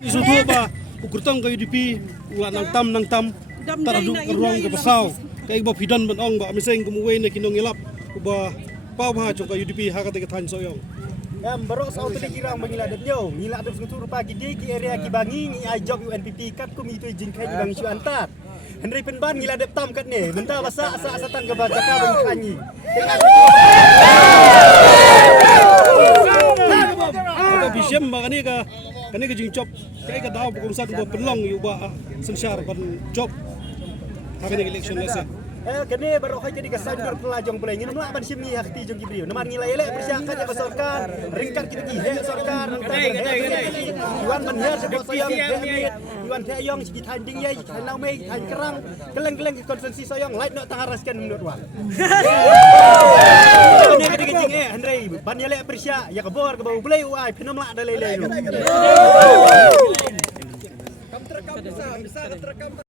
Isutu ba ukurtang kayu dipi ulah nang tam taradu ruang ke pasau kai ba pidan ban ong ba miseng kumuwe ne kinong ilap ba pau ha chong kayu dipi ha ka te than soyong baru sau tadi kirang mengila dadnyo ngila ada sentu rupa gede ki area ki bangi ni ai job UNPP kat kum itu jingkai di bangi su antar Henry penban ngila dep tam kat ne benta basa asatan ke bajaka bang kanyi ka bisem ba kani ka jing chop kai ka daw bukum sa ba penlong yu ba sensyar ban job ha ka election lesen kene baru kau jadi kesan ber pelajong pelai ngin melak ban simni hakti jong gibriu naman ngilai elek persiakan ya sorkar ringkat kita ki he sorkar yuan ban her sebab soyong yuan the yong si tanding ye thanau me than kerang keleng-keleng konsensi soyong light nak tangaraskan menurut wang kene kene jing Andre ban elek persia ya kebor ke bau pelai uai penom lak dalai-dalai